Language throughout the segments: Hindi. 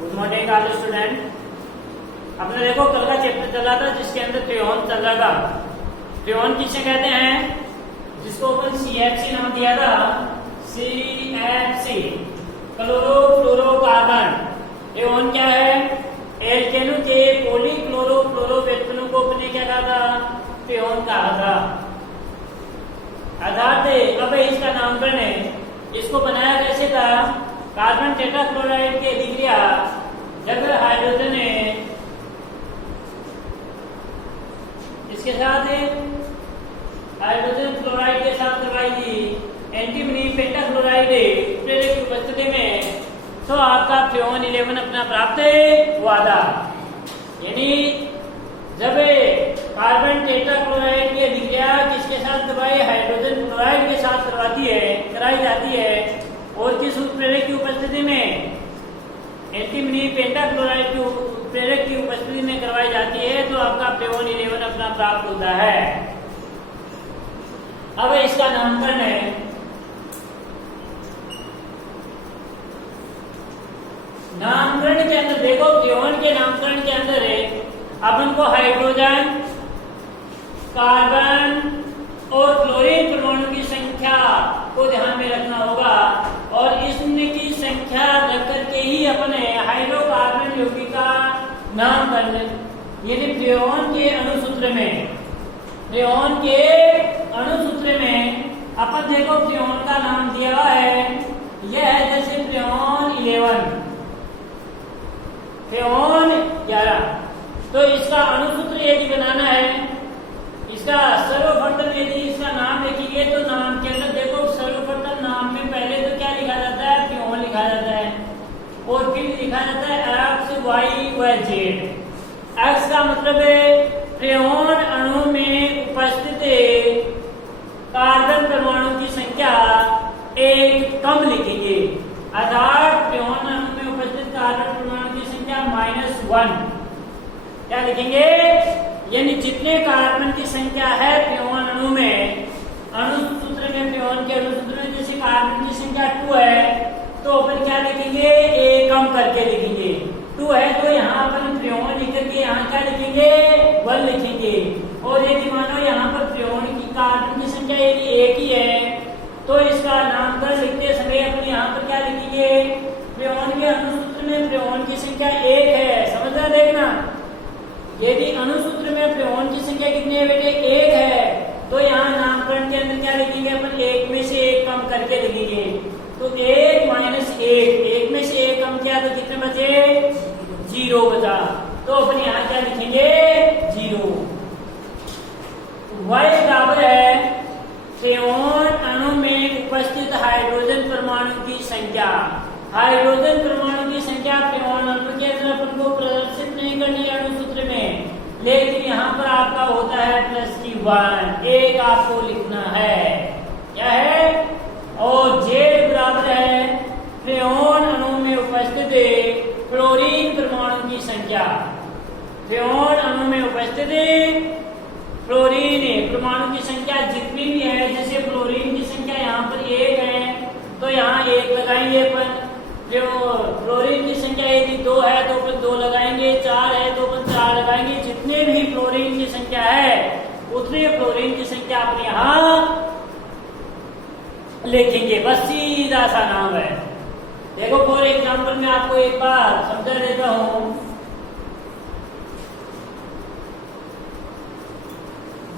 Good morning all student. अपने देखो कल का चैप्टर चला था जिसके अंदर फ्रेऑन चल रहा था। फ्रेऑन किसे कहते हैं? जिसको अपन CFC नाम दिया था, CFC क्लोरोफ्लोरोकार्बन। फ्रेऑन क्या है? एल्केनो के पॉलीक्लोरोफ्लोरोबेंजनों को अपने क्या कहा था? फ्रेऑन कहा था। अर्थात अब इसका नामकरण है। इसको बनाया कैसे था? कार्बन टेट्राक्लोराइड की अभिक्रिया जब हाइड्रोजन ने इसके साथ हाइड्रोजन क्लोराइड के साथ करवाई थी एंटीमनी पेंटाक्लोराइड प्रेरक की उपस्थिति में, तो आपका फ्रेऑन 11 अपना प्राप्त हुआ था। यानी जब कार्बन टेट्राक्लोराइड की अभिक्रिया किसके साथ दवाई हाइड्रोजन क्लोराइड के साथ कराई जाती है और किस उत्प्रेरक की उपस्थिति में? एंटीमनी पेंटाक्लोराइड की उत्प्रेरक की उपस्थिति में करवाई जाती है, तो आपका फ्रेऑन 11 अपना प्राप्त होता है। अब इसका नामकरण है नामकरण के अंदर देखो, फ्रेऑन के नामकरण के अंदर है अपन को हाइड्रोजन, कार्बन और क्लोरीन परमाणु की संख्या को ध्यान में रखना होगा और इसकी संख्या रख करके ही अपने हाइड्रोकार्बन यौगिक का नाम करने। यानी फ्रेऑन के अणुसूत्र में अपन देखो फ्रेऑन का नाम दिया हुआ है, यह है जैसे फ्रेऑन 11। तो इसका अणुसूत्र यदि बनाना है, इसका सर्वप्रथम यदि इसका नाम लिखेंगे तो नाम के अंदर देखो सर्वप्रथम नाम में पहले तो क्या लिखा जाता है? फ्रेऑन लिखा जाता है और फिर लिखा जाता है X, Y व Z। X का मतलब है फ्रेऑन अणु में उपस्थित कार्बन परमाणु की संख्या एक कम लिखेंगे, अर्थात फ्रेऑन अणु में उपस्थित कार्बन परमाणु की संख्या -1 क्या लिखेंगे? यानी जितने कार्बन की संख्या है फ्रेऑन अणु में, अणुसूत्र में फ्रेऑन के अणुसूत्र में जैसे कार्बन की संख्या 2 है, तो अपन क्या लिखेंगे? एक कम करके लिखेंगे। 2 है तो यहाँ अपन फ्रेऑन लिख करके यहाँ क्या लिखेंगे? 1 लिखेंगे। और यदि मानो यहाँ पर फ्रेऑन की कार्बन की संख्या यदि 1 ही है, तो इसका नामकरण लिखते समय अपन यहाँ पर क्या लिखेंगे? फ्रेऑन के अणुसूत्र में फ्रेऑन की संख्या 1 है, समझना देखना। यदि अणुसूत्र में फ्रेऑन की संख्या कितनी है बेटे? 1 है, तो यहाँ नामकरण के अंदर क्या लिखेंगे? अपन 1 में से 1 कम करके लिखेंगे। तो 1 - 1 में से 1 कम किया तो कितने बचे? 0 बचा। तो अपन यहाँ क्या लिखेंगे? 0। Y बराबर है फ्रेऑन अणु में उपस्थित हाइड्रोजन परमाणु की संख्या। हाइड्रोजन परमाणु की संख्या फ्रेऑन अणु के अंदर अपन को प्रदर्शित नहीं करनी है अणुसूत्र में, लेकिन यहाँ पर आपका होता है +1, 1 आपको लिखना है। क्या है? और Z बराबर है फ्रेऑन अणु में उपस्थित फ्लोरीन परमाणु की संख्या। फ्रेऑन अणु में उपस्थित फ्लोरीन परमाणु की संख्या जितनी भी है, जैसे फ्लोरीन की संख्या यहाँ पर 1 है तो यहाँ 1 लगाएंगे अपन। जो फ्लोरीन की संख्या यदि 2 है तो अपन 2 लगाएंगे, 4 है तो अपन 4 लगाएंगे। जितने भी फ्लोरीन की संख्या है उतने फ्लोरीन की संख्या अपन यहाँ लिखेंगे, बस सीधा सा नाम है। देखो फॉर एग्जाम्पल मैं आपको एक बार समझा देता हूं।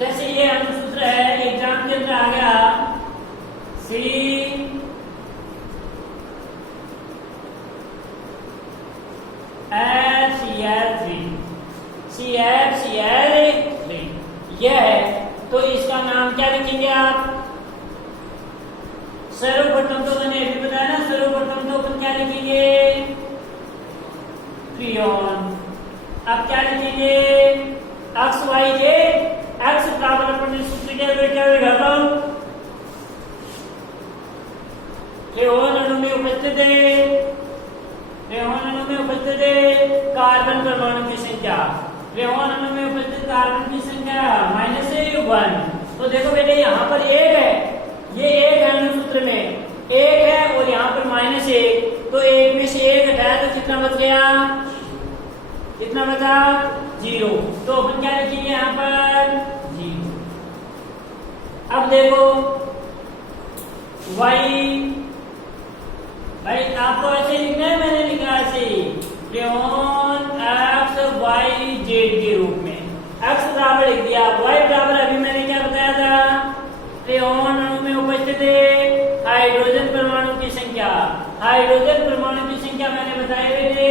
जैसे ये अणुसूत्र है, एग्जाम के अंदर आ गया CFCl3 यह है, तो इसका नाम क्या लिखेंगे आप? सर्वप्रथम तो मैंने अभी बताया ना, सर्वप्रथम तो अपन क्या लिखेंगे? फ्रेऑन। अब क्या लिखेंगे? X, Y, Z। X बराबर अपन सूत्र क्या लिखा? फ्रेऑन अणु में उपस्थित कार्बन परमाणु की संख्या। फ्रेऑन अणु में उपस्थित कार्बन की संख्या -1। तो देखो बेटे यहाँ पर 1 है, ये 1 है अणुसूत्र में, 1 है और यहाँ पर -1, तो 1 में से 1 हटाया तो कितना बच गया, कितना बचा 0। तो अपन क्या लिखेंगे यहाँ पर 0। अब देखो y, भाई आपको ऐसे लिखना है, मैंने लिखा ऐसे त्रिकोण x y z के रूप में। x बराबर लिख दिया, y बराबर अभी मैंने क्या बताया था, त्रिकोण अणु में उपस्थित हाइड्रोजन परमाणु की संख्या। हाइड्रोजन परमाणु की संख्या मैंने बताए हुए थे,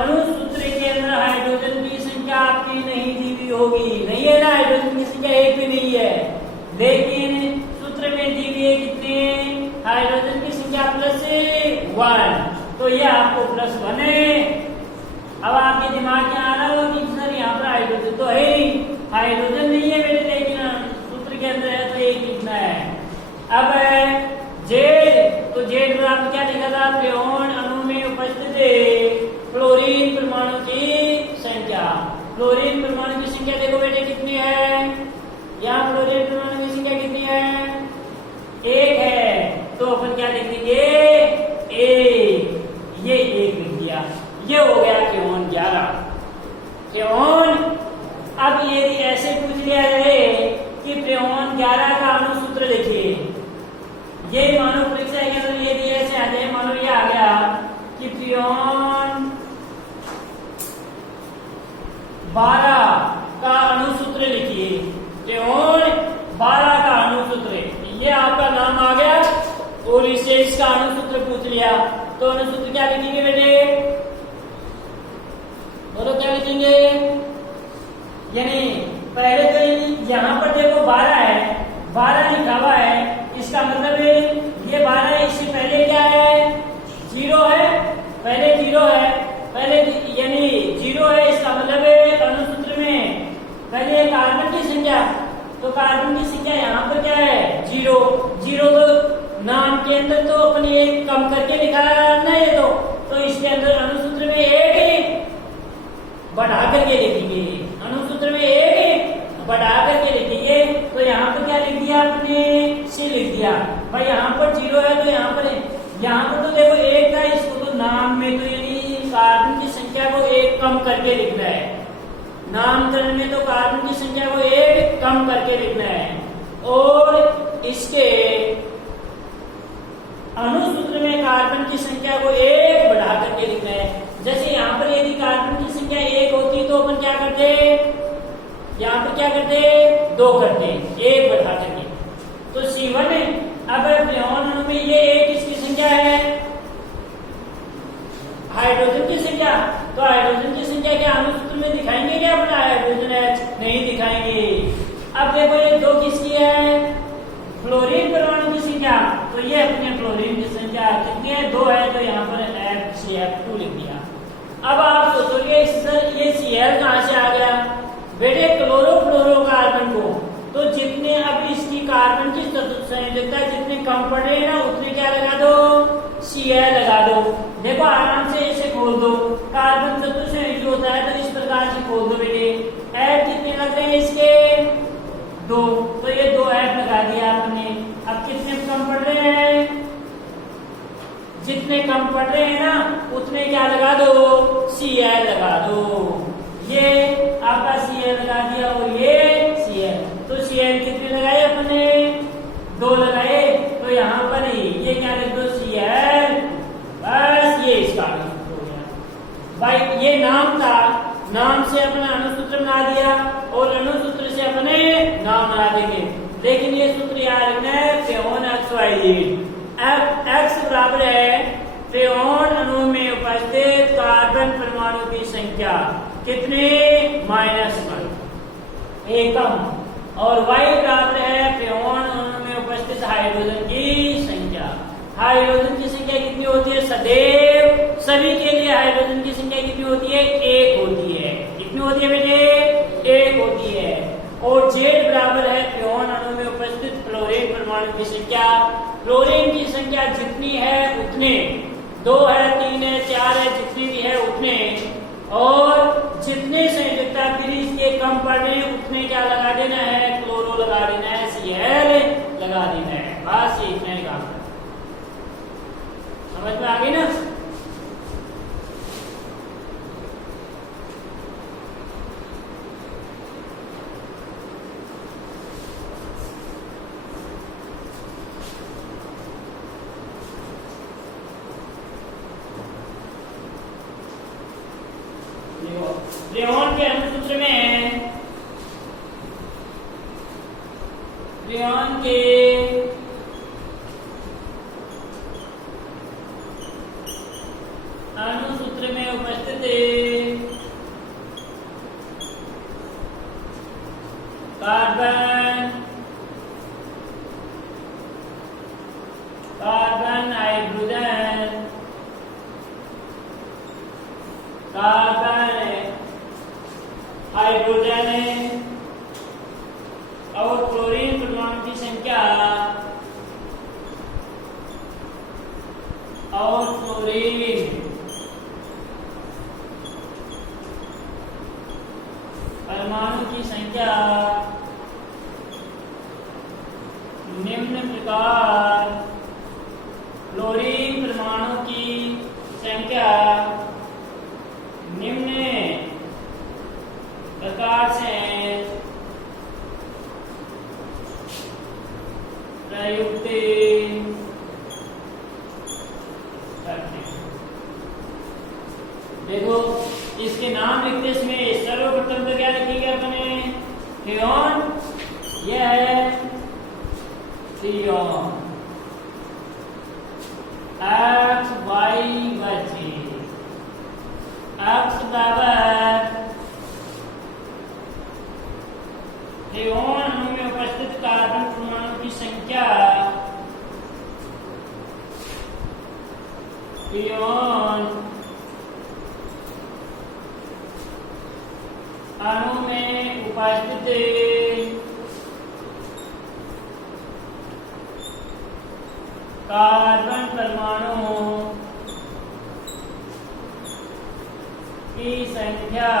अणु सूत्र के अंदर हाइड्रोजन की संख्या आपकी नहीं दी हुई होगी, नहीं है ना, हाइड्रोजन की संख्या एक भी नहीं है, लेकिन सूत्र में दी हुई है कितने, हाइड्रोजन की संख्या +1। तो ये आपको +1 है। अब आपके दिमाग में आ रहा हो कि सर यहाँ पर हाइड्रोजन तो है ही, हाइड्रोजन नहीं है बेटे, लेकिन सूत्र के अंदर है तो एक लिखना है। अब जेड, तो जेड पर आपने क्या लिखा था, त्रिकोण अणु में उपस्थित फ्लोरीन परमाणु की संख्या। फ्लोरीन परमाणु की संख्या देखो बेटे कितनी है, यहाँ फ्लोरीन परमाणु की संख्या कितनी है, 1 है। तो अपन क्या लिख देंगे 1, ये 1 लिख दिया, ये हो गया त्रिकोण 11। त्रिकोण, अब यदि ऐसे पूछ लिया जाए कि त्रिकोण 11 का अणु सूत्र लिखिए, ये मानो परीक्षा के अंदर यदि ऐसे आ जाए, मानो ये आ गया कि त्रिकोण 12 का अणु सूत्र लिखिए, त्रिकोण 12 का अणु सूत्र, ये आपका नाम आ गया और इससे इसका अणु सूत्र पूछ लिया, तो अणु सूत्र क्या लिखेंगे बेटे, बोलो क्या लिखेंगे, यानी पहले तो यहाँ पर देखो 12 है, 12 लिखा हुआ है, इसका मतलब ये 12 है, इससे पहले क्या है 0 है, पहले 0 है, पहले यानी 0 है, इसका मतलब अणु सूत्र में पहले कार्बन की संख्या, तो कार्बन की संख्या यहाँ पर क्या है 0। 0 तो नाम के अंदर तो अपन ये कम करके लिखा ना है, तो इसके अंदर अणु सूत्र में 1 बढ़ा करके लिखेंगे, अणु सूत्र में 1 बढ़ा करके लिखेंगे। तो यहाँ पर क्या लिख दिया आपने, C लिख दिया, भाई यहाँ पर 0 है तो यहाँ पर तो देखो 1 था, इसको तो नाम में तो यानी कार्बन की संख्या को 1 कम करके लिखना है, नामकरण में तो कार्बन की संख्या को 1 कम करके लिखना है, और इसके अणु सूत्र में कार्बन की संख्या को 1 बढ़ा करके लिखना है। जैसे यहाँ पर यदि कार्बन की संख्या 1 होती तो अपन क्या करते, यहाँ पर क्या करते 2 करते, 1 बढ़ा करके, तो C1 है। अब त्रिकोण अणु में ये 1 किसकी संख्या है, हाइड्रोजन की संख्या, तो हाइड्रोजन की संख्या क्या अणु सूत्र में दिखाएंगे क्या अपना हाइड्रोजन H, नहीं दिखाएंगे। अब देखो ये 2 किसकी है, फ्लोरीन परमाणु की संख्या, तो ये अपने फ्लोरीन की संख्या कितनी है 2 है, तो यहाँ पर FCF2 लिख दिया। अब आप सोचोगे ये Cl कहाँ से आ गया बेटे, क्लोरोफ्लोरोकार्बन को, तो जितने अब इसकी कार्बन की संयोजकता जितने कम पड़ रहे हैं ना, उतने क्या लगा दो Cl लगा दो। देखो आराम से इसे खोल दो, कार्बन चतुर्संयोजी होता है तो इस प्रकार से खोल दो बेटे। F कितने लग रहे हैं इसके 2, तो ये 2F लगा दिया आपने। अब कितने कम पड़ रहे हैं, जितने कम पड़ रहे हैं ना उतने क्या लगा दो Cl लगा दो, ये आपका Cl लगा दिया और ये Cl, तो Cl कितने लगाए अपने 2 लगाए, तो यहाँ पर ही ये क्या लिख दो Cl, बस ये इसका अणु सूत्र हो गया। भाई ये नाम था, नाम से अपना अणु सूत्र बना दिया और अणु सूत्र से अपने नाम बना देंगे, लेकिन ये सूत्र याद रखना है त्रिकोण XYZ। X बराबर है त्रिकोण अणु में उपस्थित कार्बन परमाणु की संख्या, कितने -1, एकम, और Y बराबर है त्रिकोण अणु में उपस्थित हाइड्रोजन की संख्या। हाइड्रोजन की संख्या कितनी होती है, सदैव सभी के लिए हाइड्रोजन की संख्या कितनी होती है 1 होती है, कितनी होती है बेटे 1 होती है। और Z बराबर है त्रिकोण अणु में उपस्थित फ्लोरीन परमाणु की संख्या। फ्लोरीन की संख्या जितनी है उतने, 2 है 3 है 4 है, जितनी भी है उतने, और जितने संयोजकता ब्रिज के कम पड़ रहे हैं उतने क्या लगा देना है, क्लोरो लगा देना है, Cl लगा देना है, बस ये इतना ही काम है। समझ में आ गई ना। रेहोन के अनुसूत्र में रेहोन के अनुसूत्र में उपस्थित carbon carbon hydrogen carbon hydrogen और क्लोरीन परमाणु की संख्या और क्लोरीन परमाणु की संख्या निम्न प्रकार क्लोरीन परमाणु की संख्या निम्न प्रकार से प्रयुक्त करते हैं। देखो इसके नाम लिखते इसमें सर्वप्रथम तो क्या लिखिएगा अपने हेऑन, यह है थियोन एक्स वाई बचे एक्स बराबर हेऑन अणु में उपस्थित कार्बन परमाणु की संख्या हेऑन अणु में उपस्थित कार्बन परमाणु की संख्या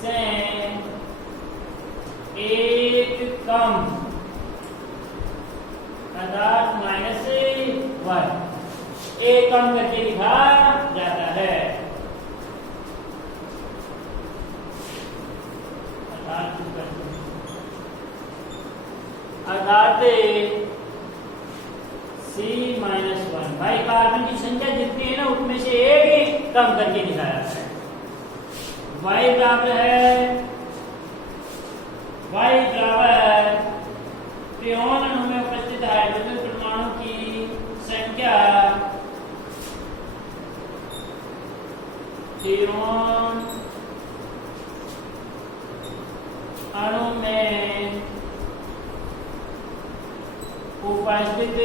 से एक कम अर्थात -1 एक कम करके लिखा जाता है। अर्थात C-1 भाई कार्बन की संख्या जितनी है ना उसमें से एक कम करके दिखाया जाता है। Y बराबर हेऑन अणु में उपस्थित हाइड्रोजन परमाणु की संख्या हेऑन अणु में उपस्थित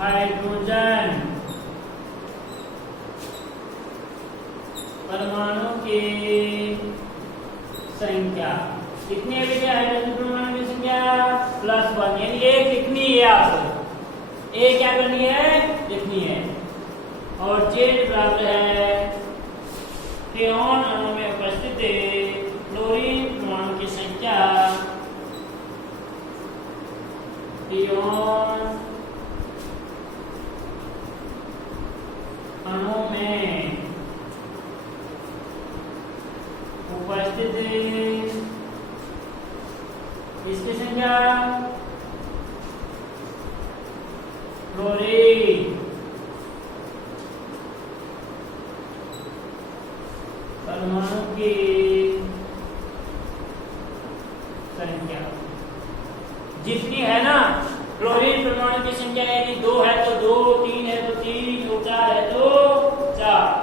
हाइड्रोजन परमाणु की संख्या कितनी है बेटे? हाइड्रोजन परमाणु की संख्या +1 यानी एक लिखनी है आपको, एक क्या करनी है? लिखनी है। और Z बराबर है हेऑन अणु में उपस्थित क्लोरीन परमाणु की संख्या हेऑन अणु में उपस्थित इसकी संख्या क्लोरीन परमाणु की संख्या जितनी है ना, क्लोरीन परमाणु की संख्या यदि 2 है तो 2, 3 है तो 3, 4 है तो 4।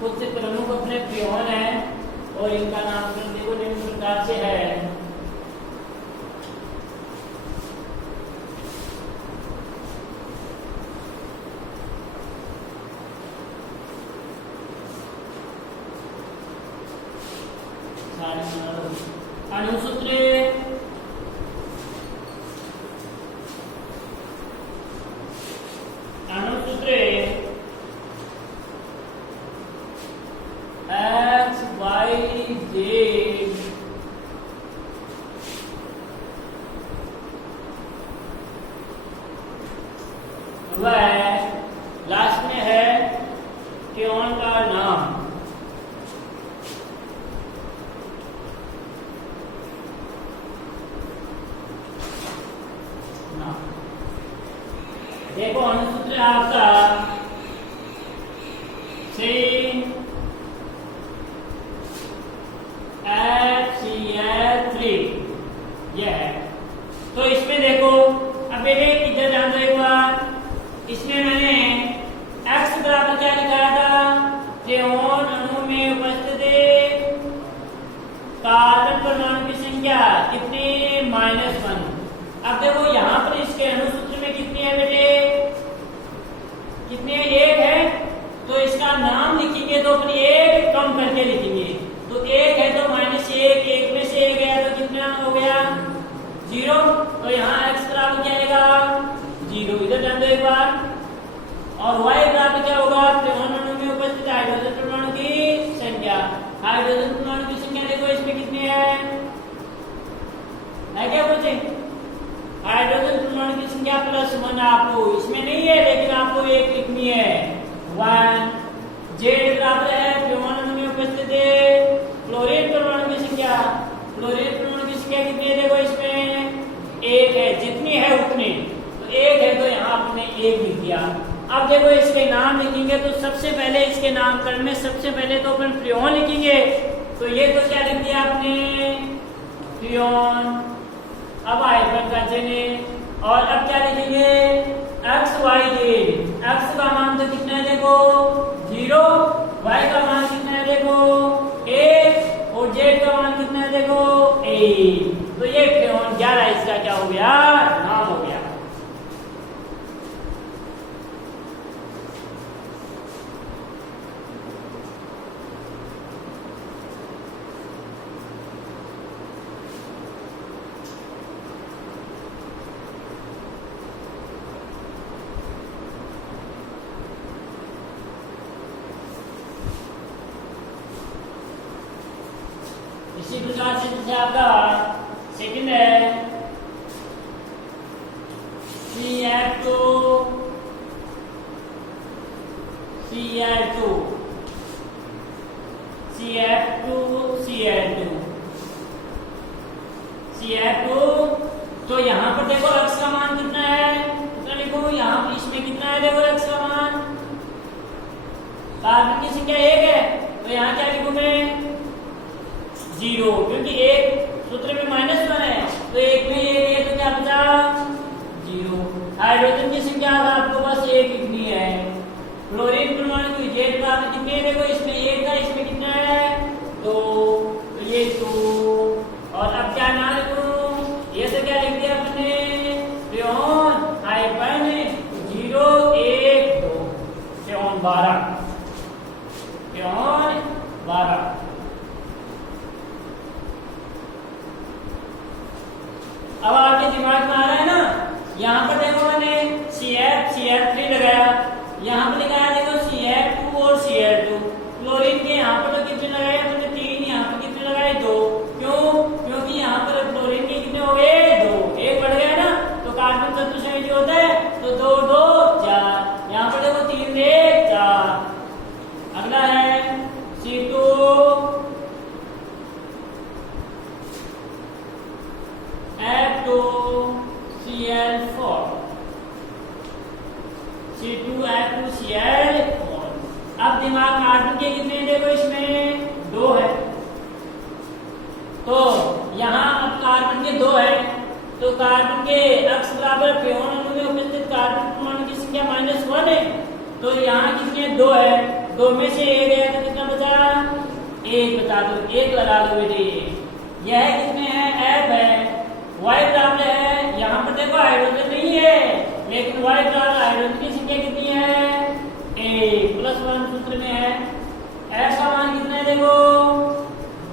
कुछ प्रमुख अपने प्योन है और इनका नामकरण देखो निम्न प्रकार से है। अणुसूत्र X, Y, Z वह लास्ट में है फ्रियोन का नाम। देखो अनुसूत्र आपका HCl3 यह है। तो इसमें देखो अब इधर ध्यान दो एक बार, इसमें मैंने x बराबर क्या लिखाया था, फ्रियोन अणु में उपस्थित कार्बन परमाणु की संख्या कितनी, -1। अब देखो यहाँ पर इसके अनुसूत्र में कितनी है बेटे, कितने, 1 है। तो इसका नाम लिखेंगे तो अपनी 1 कम करके लिखेंगे। तो 1 है तो -1, 1 में से 1 गया तो कितना हो गया, 0। तो यहाँ x बराबर क्या आएगा, 0। इधर ध्यान दो एक बार। और y बराबर क्या होगा, फ्रियोन अणु में उपस्थित हाइड्रोजन परमाणु की संख्या। हाइड्रोजन परमाणु की संख्या देखो इसमें कितनी है क्या पूछे, हाइड्रोजन परमाणु की संख्या +1 आपको इसमें नहीं है, लेकिन आपको 1 लिखनी है, 1। Z बराबर है फ्रियोन अणु में उपस्थित क्लोरीन परमाणु की संख्या। क्लोरीन परमाणु की संख्या कितनी है, देखो इसमें 1 है, जितनी है उतनी। तो 1 है तो यहाँ आपने 1 लिख दिया। अब देखो इसके नाम लिखेंगे तो सबसे पहले इसके नामकरण में सबसे पहले तो अपन फ्रियोन लिखेंगे। तो ये तो क्या लिख दिया आपने, फ्रियोन। अब हाइफन का चिन्ह, और अब क्या लिखेंगे, XYZ। x का मान तो कितना है देखो 0, y का मान कितना है देखो 1, और z का मान कितना है देखो 1। तो ये फ्रियोन 11 इसका क्या हो गया, नाम हो गया। इसी प्रकार से जैसे आपका सेकंड है CF2 Cl2 CF2 Cl2 CF2। तो यहाँ पर देखो x का मान कितना है, कितना लिखो, यहाँ पर इसमें कितना है देखो x का मान, कार्बन की संख्या 1 है। तो यहाँ क्या लिखूं मैं, 0, क्योंकि 1 सूत्र में -1 है। तो 1 में 1 है तो क्या बचा, 0। हाइड्रोजन की संख्या आपको बस 1 लिखनी है। क्लोरीन परमाणु की Z बराबर कितनी है देखो, इसमें 1 था, इसमें कितना है 2। तो ये 2। और अब क्या नाम लिखूं, ये तो क्या लिख दिया अपने, फ्रियोन हाइफन 0 1 2, फ्रियोन 12, फ्रियोन 12। अब आपके दिमाग में आ रहा है ना, यहाँ पर देखो मैंने CF3 लगाया, यहाँ पर लगाया देखो CF2 और Cl2। क्लोरीन के यहाँ पर तो कितने लगाए हमने, 3, यहाँ पर कितने लगाए 2। क्यों, क्योंकि यहाँ पर क्लोरीन के कितने हो गए 2, 1 बढ़ गया ना। तो कार्बन तत्व संयोजी होता है तो 2 2 4, यहाँ पर देखो 3 1 4। अगला है C2 F2 Cl4 C2 F2 Cl4। अब दिमाग कार्बन के कितने देखो इसमें 2 है। तो यहाँ अब कार्बन के 2 है, तो कार्बन के x बराबर फ्रियोन अणु में उपस्थित कार्बन परमाणु की संख्या -1 है। तो यहाँ कितने 2 है, 2 में से 1 गया तो कितना बचा, 1 बता दो, 1 लगा दो बेटे। यह कितने है, F है। y बराबर है, यहाँ पर देखो हाइड्रोजन नहीं है, लेकिन y बराबर हाइड्रोजन की संख्या कितनी है, 1 +1 सूत्र में है। f का मान कितना है देखो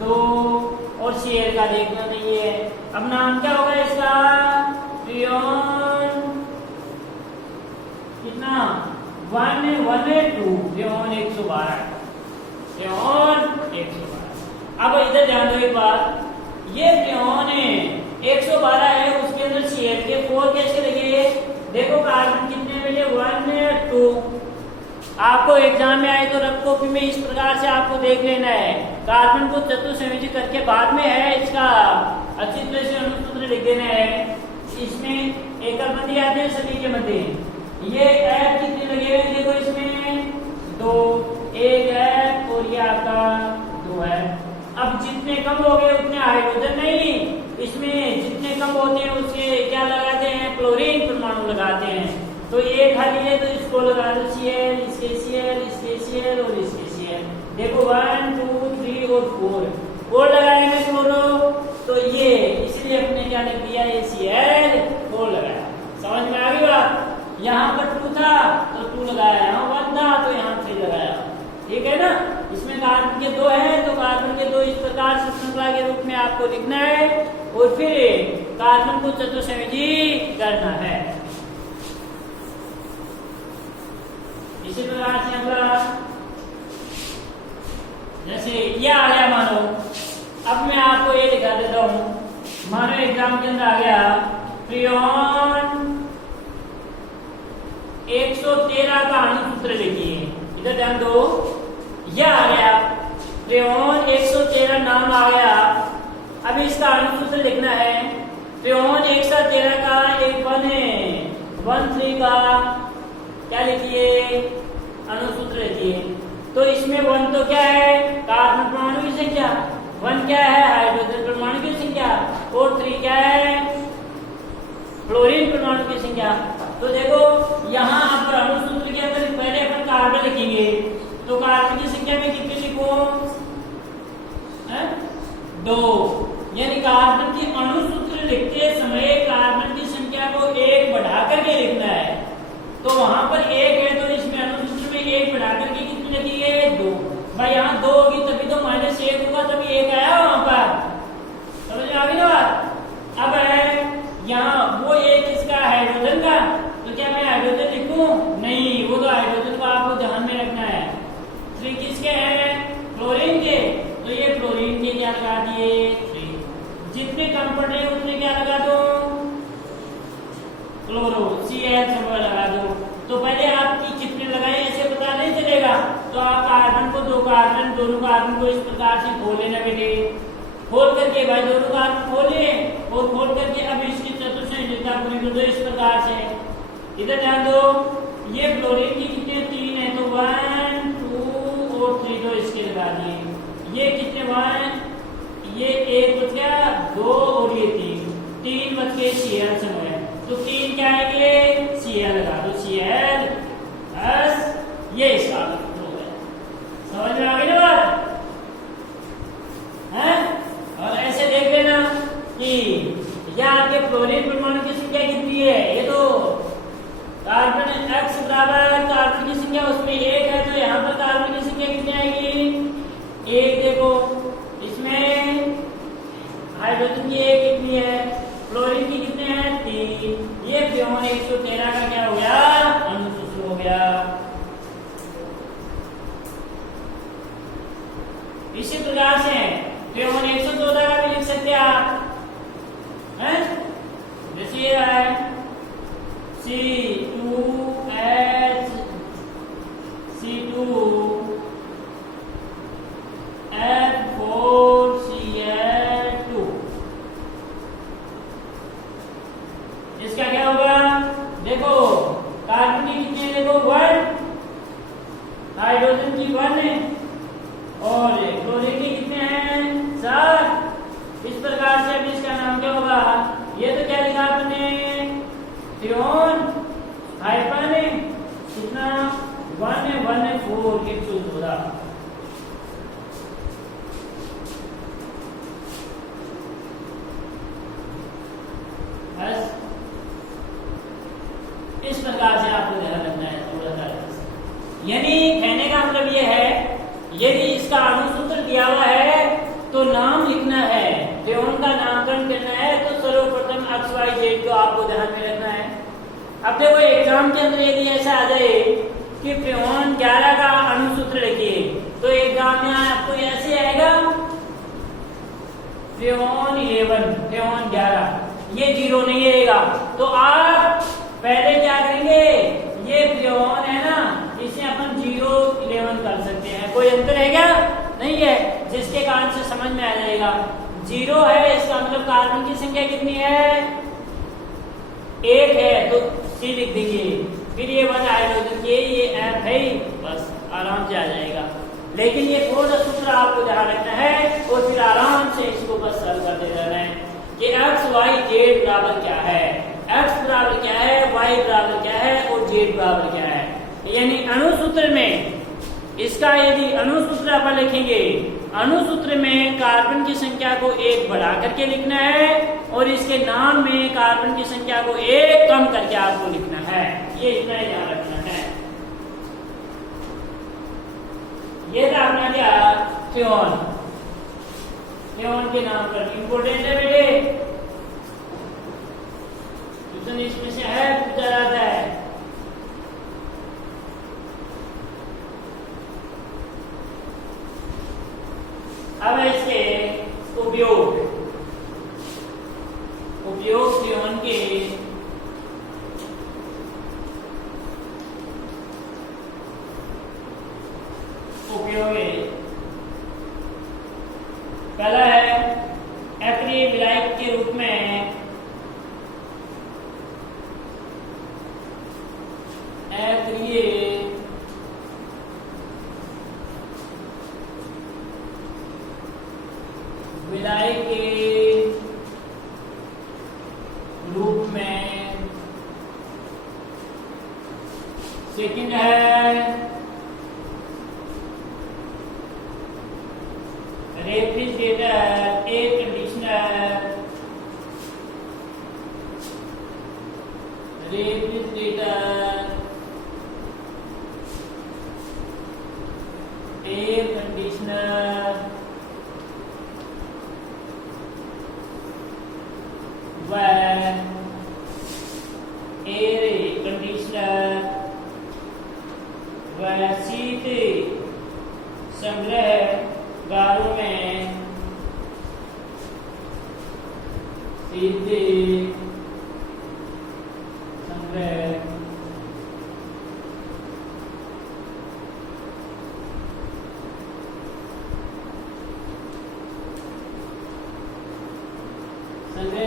2, और Cl का देखना नहीं है। अब नाम क्या होगा इसका, फ्रियोन कितना 1 2, फ्रियोन 112, फ्रियोन 112। अब इधर ध्यान दो एक बात, ये फ्रियोन 112 है, उसके अंदर Cl के 4 कैसे लगे, देखो कार्बन कितने मिले इसमें 1 2 आपको एग्जाम में आए तो रफ कॉपी में इस प्रकार से आपको देख लेना है। कार्बन को चतुर्संयोजी करके बाद में है इसका अच्छी तरह से अणुसूत्र लिख देना है। इसमें एकल बंदी आते हैं सभी के मध्य। ये ऐप कितने लगे हुए हैं देखो, इसमें 2, एक है और ये आपका 2 है। अब जितने कम हो गए उतने हाइड्रोजन नहीं, इसमें जितने कम होते हैं उसके क्या लगाते हैं, क्लोरीन परमाणु लगाते हैं। तो ये खाली है तो इसको लगा दो Cl, इसके Cl, इसके Cl और इसके Cl। देखो 1 2 3 और 4 लगाएंगे क्लोरो, तो ये इसलिए अपने क्या लिख दिया, ये Cl4 लगाया। समझ में आ गई बात? यहाँ पर 2 था तो 2 लगाया, यहाँ 1 था तो यहाँ 3 लगाया। ठीक है ना? इसमें कार्बन के 2 है तो कार्बन के 2 इस प्रकार से श्रृंखला के रूप में आपको लिखना है और फिर कार्बन को चतुर्संयोजी करना है। इसी प्रकार से अगला जैसे ये आ गया मानो, अब मैं आपको ये दिखा देता हूं। मानो एग्जाम के अंदर आ गया फ्रियोन 113 का अणुसूत्र लिखिए। इधर ध्यान दो, यह आ गया फ्रियोन 113 नाम आ गया। अब इसका अणुसूत्र लिखना है। फ्रियोन 113 का एक 1 है, 13 का क्या लिखिए, अणुसूत्र लिखिए। तो इसमें 1 तो क्या है, कार्बन परमाणु की संख्या, 1 क्या है, हाइड्रोजन परमाणु की संख्या, और 3 क्या है, क्लोरीन परमाणु की संख्या। तो देखो यहाँ पर अणुसूत्र के अंदर पहले अपन कार्बन लिखेंगे, तो कार्बन की संख्या में कितनी लिखो, 2। यानी कार्बन की अणुसूत्र लिखते समय कार्बन की संख्या को 1 बढ़ा करके लिखना है। तो वहां पर 1 है तो इसमें अणुसूत्र में 1 बढ़ा करके कितनी लिखी है, 2। भाई यहाँ 2 होगी तभी तो -1 होगा, तभी 1 आया वहां पर। समझ में आ गई ना बात? अब है यहाँ वो 1 इसका हाइड्रोजन का, तो क्या मैं हाइड्रोजन लिखूं? नहीं, वो तो हाइड्रोजन को आपको ध्यान में रखना है। 3 किसके हैं, क्लोरीन के, तो ये क्लोरीन के क्या लगा दिए, 3। जितने कम पड़ रहे उतने क्या लगा दो, क्लोरो Cl लगा दो। तो पहले आपकी कितने लगाए ऐसे पता नहीं चलेगा, तो आप कार्बन को 2 कार्बन, दोनों कार्बन को इस प्रकार से खोल लेना बेटे। खोल करके भाई दोनों कार्बन खोले और खोल करके अब इसकी चतुर्संयोजकता पूरी कर दो इस प्रकार से। इधर ध्यान दो, ये फ्लोरीन की कितने 3 है, तो 1 2 और 3 तो इसके लगा दिए। ये कितने 1, ये 1 बच गया, 2 और ये 3 बच के Cl समय, तो 3 क्या आएंगे, Cl लगा दो, Cl बस ये इसका हो गया। समझ में आ गई ना बात है? और ऐसे देख लेना कि यह आपके फ्लोरीन परमाणु की संख्या कितनी है, ये तो कार्बन X बराबर कार्बन की संख्या उसमें 1 है, तो यहाँ पर कार्बन की संख्या कितनी आएगी, 1। देखो इसमें हाइड्रोजन की 1 कितनी है, क्लोरीन की कितने हैं, 3। ये फ्रियोन 113 का क्या हो गया, अणुसूत्र हो गया। इसी प्रकार से फ्रियोन 114 का भी लिख सकते हैं आप, हैं? जैसे ये है C2H C2H4Cl2, इसका क्या होगा, देखो कार्बन की कितनी है, देखो 1, हाइड्रोजन की 1 है और क्लोरीन की कितने हैं, 4। इस प्रकार से अब इसका नाम क्या होगा, ये तो क्या लिखा आपने, फ्रियोन हाइपन है कितना, 1 है 4 114। बस इस प्रकार से आपको ध्यान रखना है थोड़ा सा। यानी कहने का मतलब ये है, यदि इसका अणुसूत्र दिया हुआ है तो नाम लिखना है, फ्रियोन का नामकरण करना है, तो सर्वप्रथम XYZ को आपको ध्यान में रखना है। अब देखो एग्जाम के अंदर यदि ऐसा आ जाए कि फ्रियोन 11 का अणुसूत्र लिखिए, तो एग्जाम में आपको ऐसे आएगा फ्रियोन 11, फ्रियोन 11, ये 0 नहीं आएगा। तो आप पहले क्या करेंगे, ये फ्रेऑन है ना, इसे अपन 011 कर सकते हैं। कोई अंतर है क्या? नहीं है, जिसके कारण से समझ में आ जाएगा। 0 है, इसका मतलब कार्बन की संख्या कितनी है? 1 है, तो C लिख देंगे। फिर ये 1 हाइड्रोजन के, ये F है, बस आराम से आ जाएगा। लेकिन ये थोड़ा सूत्र आपको ध्यान रखना है और फिर आराम से इसको बस हल करते रहना है कि x, y, z बराबर क्या है, x बराबर क्या है, y बराबर क्या है और z बराबर क्या है। यानी अणुसूत्र में इसका यदि अणुसूत्र अपन लिखेंगे, अणुसूत्र में कार्बन की संख्या को 1 बढ़ा करके लिखना है और इसके नाम में कार्बन की संख्या को 1 कम करके आपको लिखना है। ये इतना ही ध्यान रखना है। ये था अपना क्या, फ्रेऑन। फ्रेऑन के नाम पर इंपोर्टेंट है बेटे, क्वेश्चन इसमें से है, पूछा जाता है। अब है इसके उपयोग फ्रेऑन के उपयोग पहला है अक्रिय विलायक के रूप में अक्रिय विलायक के रूप में। सेकंड है refrigerator, air conditioner, refrigerator, air conditioner व एयर कंडीशनर व शीत संग्रह गारों में सीधे संग्रह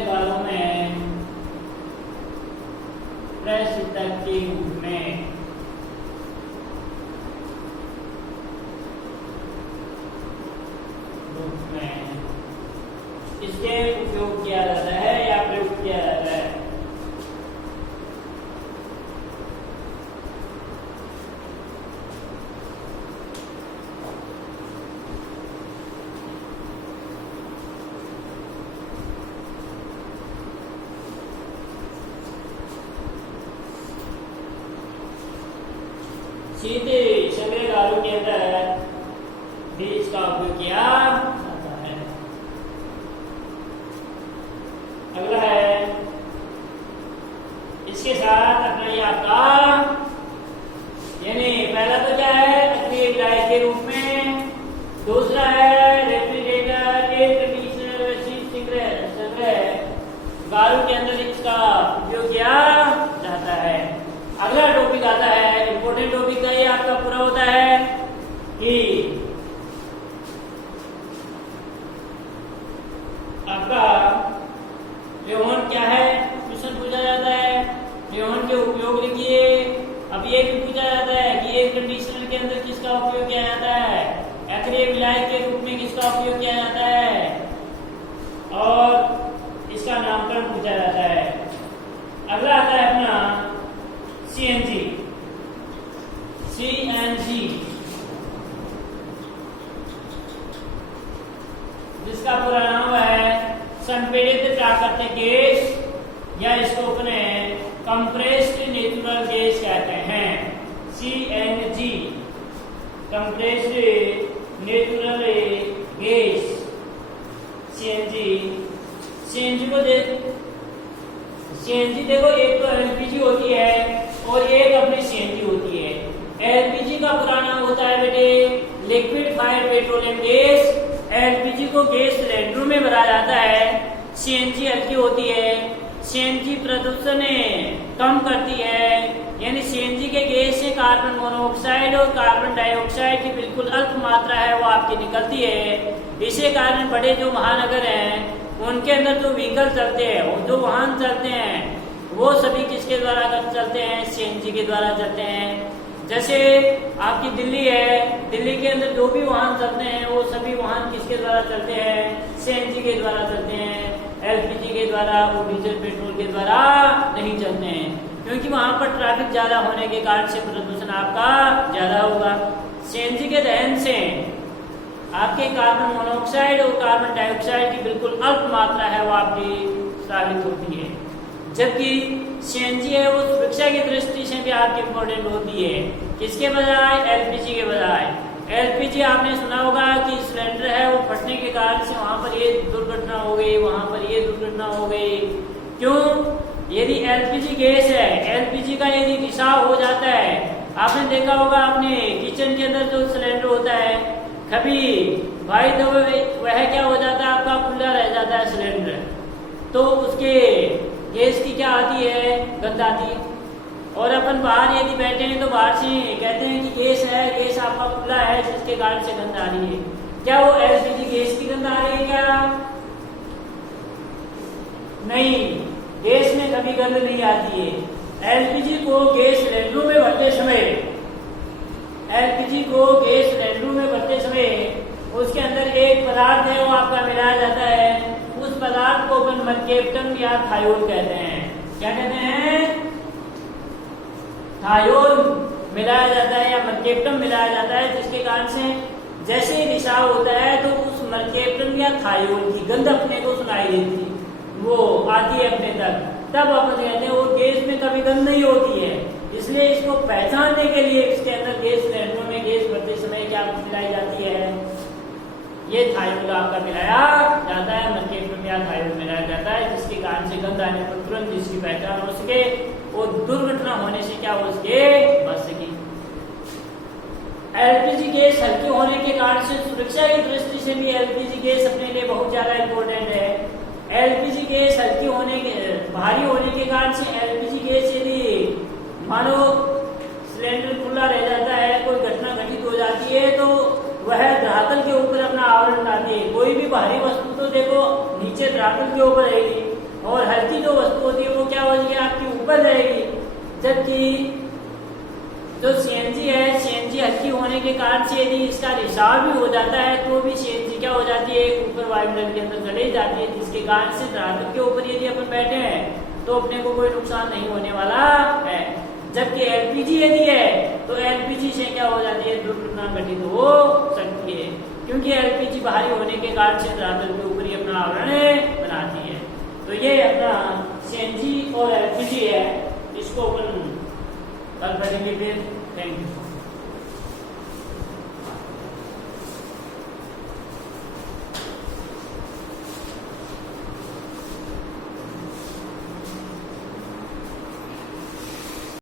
गारों में प्रशीतक के रूप में। इसके उपयोग किया जाता है या प्रयोग किया जाता है। सीधे संग्रह गारों के अंदर भी इसका उपयोग किया जाता है। अगला है इसके साथ अपना ये आपका, यानी पहला तो क्या है अक्रिय विलायक के रूप में, दूसरा है रेफ्रिजरेटर, एयर कंडीशनर, शीत संग्रह गारों के अंदर इसका उपयोग किया जाता है। अगला टॉपिक आता है, इंपोर्टेंट टॉपिक का ये आपका पूरा होता है कि आपका फ्रेऑन क्या है, क्वेश्चन पूछा जाता है। फ्रेऑन के उपयोग लिखिए। अब ये भी पूछा जाता है कि एयर कंडीशनर के अंदर किसका उपयोग किया जाता है, अक्रिय विलायक के रूप में किसका उपयोग किया जाता है और इसका नामकरण पूछा जाता है। अगला आता है अपना CNG। जिसका पूरा नाम है संपीड़ित प्राकृतिक गैस या इसको अपने कंप्रेस्ड नेचुरल गैस कहते हैं। CNG compressed natural gas. CNG को CNG देखो, एक तो LPG होती है और एक अपनी CNG होती है। LPG का पूरा नाम होता है बेटे लिक्विफाइड पेट्रोलियम गैस। LPG को गैस सिलेंडरों में भरा जाता है। CNG हल्की होती है। CNG प्रदूषण कम करती है यानी सीएनजी के गैस से कार्बन मोनोऑक्साइड और कार्बन डाइऑक्साइड की बिल्कुल अल्प मात्रा है वो आपकी निकलती है। इसी कारण बड़े जो महानगर हैं उनके अंदर जो व्हीकल चलते हैं और जो वाहन चलते हैं वो सभी किसके द्वारा चलते हैं, सीएनजी के द्वारा चलते हैं। जैसे आपकी दिल्ली है, दिल्ली के अंदर जो भी वाहन चलते हैं वो सभी वाहन किसके द्वारा चलते हैं, सीएनजी के द्वारा चलते हैं। एलपीजी के द्वारा और डीजल पेट्रोल के द्वारा नहीं चलते हैं, क्योंकि वहां पर ट्रैफिक ज्यादा होने के कारण से प्रदूषण आपका ज्यादा होगा। सीएनजी के दहन से आपके कार्बन मोनोऑक्साइड और कार्बन डाइऑक्साइड की बिल्कुल अल्प मात्रा है वो आपकी साबित होती है। जबकि सीएनजी है वो सुरक्षा की दृष्टि से भी आपकी इम्पोर्टेंट होती है, किसके बजाय, एलपीजी के बजाय। एलपीजी आपने सुना होगा कि सिलेंडर है वो फटने के कारण से वहां पर ये दुर्घटना हो गई, वहां पर ये दुर्घटना हो गई। क्यों? यदि एलपीजी गैस है, एलपीजी का यदि रिसाव हो जाता है, आपने देखा होगा अपने किचन के अंदर जो सिलेंडर होता है, कभी भाई तो वह क्या हो जाता है, आपका खुला रह जाता है सिलेंडर, तो उसके गैस की क्या आती है, गंध आती है। और अपन बाहर यदि बैठे हैं तो बाहर से कहते हैं कि गैस है, गैस आपका खुला है जिसके कारण से गंध आ रही है। क्या वो एलपीजी गैस की गंध आ रही है क्या? नहीं, गैस में कभी गंध नहीं आती है। एलपीजी को गैस सिलेंडरों में भरते समय, एलपीजी को गैस सिलेंडरों में भरते समय उसके अंदर एक पदार्थ है वो आपका मिलाया जाता है। उस पदार्थ को अपन मर्केप्टन या थायोल कहते हैं। क्या कहते हैं? थायोल मिलाया जाता है या मर्केप्टन मिलाया जाता है, जिसके कारण से जैसे ही रिसाव होता है तो उस मर्केप्टन या थायोल की गंध अपने को सुनाई देती, वो आती है अपने तक। तब अपन कहते हैं वो गैस में कभी गंध नहीं होती है। इसलिए इसको पहचानने के लिए इसके अंदर गैस सिलेंडरों में गैस भरते समय क्या मिलाई जाती है, ये थायोल आपका मिलाया जाता है, मर्केप्टन या थायोल मिलाया जाता है, जिसके कारण से गंध आने पर तुरंत जिसकी पहचान हो सके और दुर्घटना होने से क्या हो सके, बच सके। एलपीजी गैस हल्की होने के कारण से सुरक्षा की दृष्टि से भी एलपीजी गैस अपने लिए बहुत ज्यादा इम्पोर्टेंट है। एलपीजी गैस हल्की होने के, भारी होने के कारण से एलपीजी गैस यदि मानो सिलेंडर खुला रह जाता है, कोई घटना घटित हो जाती है तो वह धरातल के ऊपर अपना आवरण डालती है। कोई भी भारी वस्तु तो देखो नीचे धरातल के ऊपर रहेगी और हल्की जो वस्तु होती है वो क्या होगी, आपकी ऊपर रहेगी। जबकि जो सीएनजी है, सीएनजी हल्की होने के कारण से यदि इसका रिसाव भी हो जाता है तो भी सीएनजी क्या हो जाती है, ऊपर वायुमंडल के अंदर चली जाती है, जिसके कारण से धरातल के ऊपर यदि अपन बैठे हैं तो अपने को कोई नुकसान नहीं होने वाला है। जबकि एलपीजी यदि है तो एलपीजी से क्या हो जाती है, दुर्घटना घटित हो सकती है, क्योंकि एलपीजी भारी होने के कारण से धरातल के ऊपर ही अपना आवरण बनाती है। तो ये अपना सीएनजी और एलपीजी है, इसको अपन कल पढ़ेंगे फिर। Thank you.